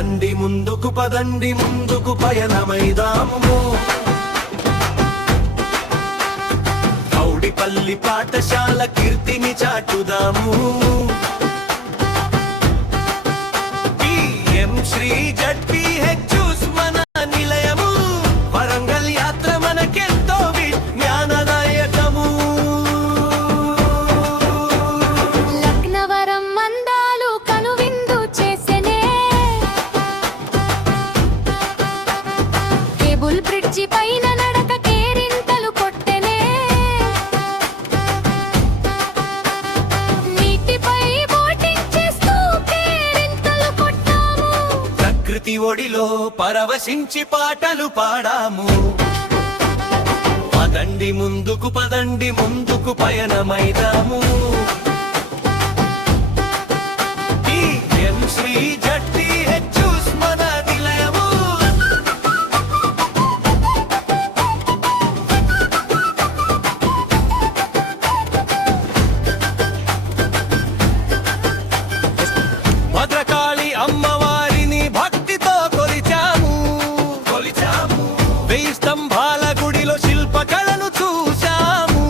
పదండి ముందుకు పయనమైదాము. కౌడిపల్లి పాఠశాల కీర్తిని చాటుదాము. PM శ్రీ జడ్పీహెచ్ మన నిలయము. వరంగల్ యాత్ర మనకెంతో విజ్ఞానదాయకము. లక్నవరం మందాలు కనువిందు చేసెనే. కేబుల్ బ్రిడ్జి పైన నడక కేరింతలు కొట్టెనే. నీటిపై బోటింగ్ చేస్తూ కేరింతలు కొట్టాము. ప్రకృతి ఒడిలో పరవశించి పాటలు పాడాము. పదండి ముందుకు పయనమైదాము. PM శ్రీ జడ్పీహెచ్ మన నిలయము. భద్రకాళి అమ్మవారిని భక్తితో కొలిచాము. వెయ్యి స్తంభాల గుడిలో శిల్పకళను చూశాము.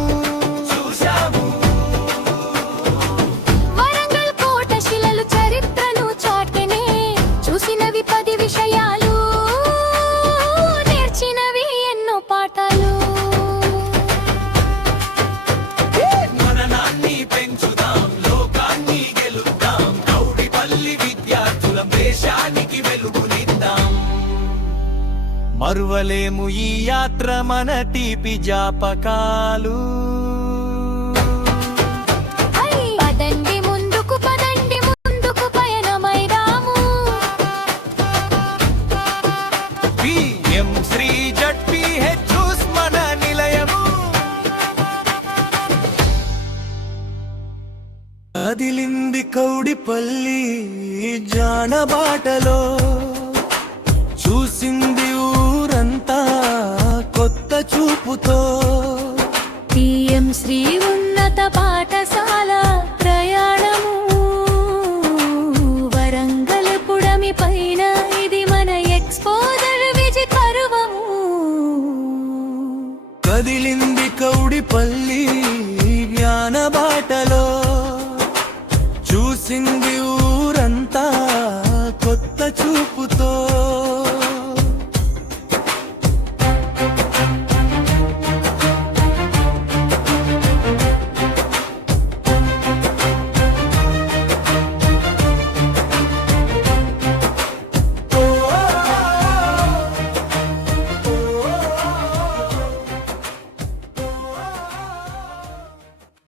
వరంగల్ కోట శిలలు చరిత్రను చాటెనే. చూసినవి 10 విషయాలు, నేర్చినవి ఎన్నో పాఠాలు. మననాన్ని పెంచుదాం, లోకాన్ని గెలుద్దాం. కౌడిపల్లి విద్యార్థులం దేశానికి వెలుగునిద్దాం. మరువలేము ఈ యాత్ర మన తీపి జాపకాలు. పదండి ముందుకు పయనమైదాము. PM శ్రీ జడ్పీహెచ్ మన నిలయము. కదిలింది కౌడిపల్లి జానబాటలో. చూసింది ఊరంతా కొత్త చూపుతో. PM శ్రీ ఉన్నత పాఠశాల ప్రయాణము. వరంగల్ పుడమి పైన ఇది మన ఎక్స్పోజర్ విజి పర్వము. కదిలింది కౌడిపల్లి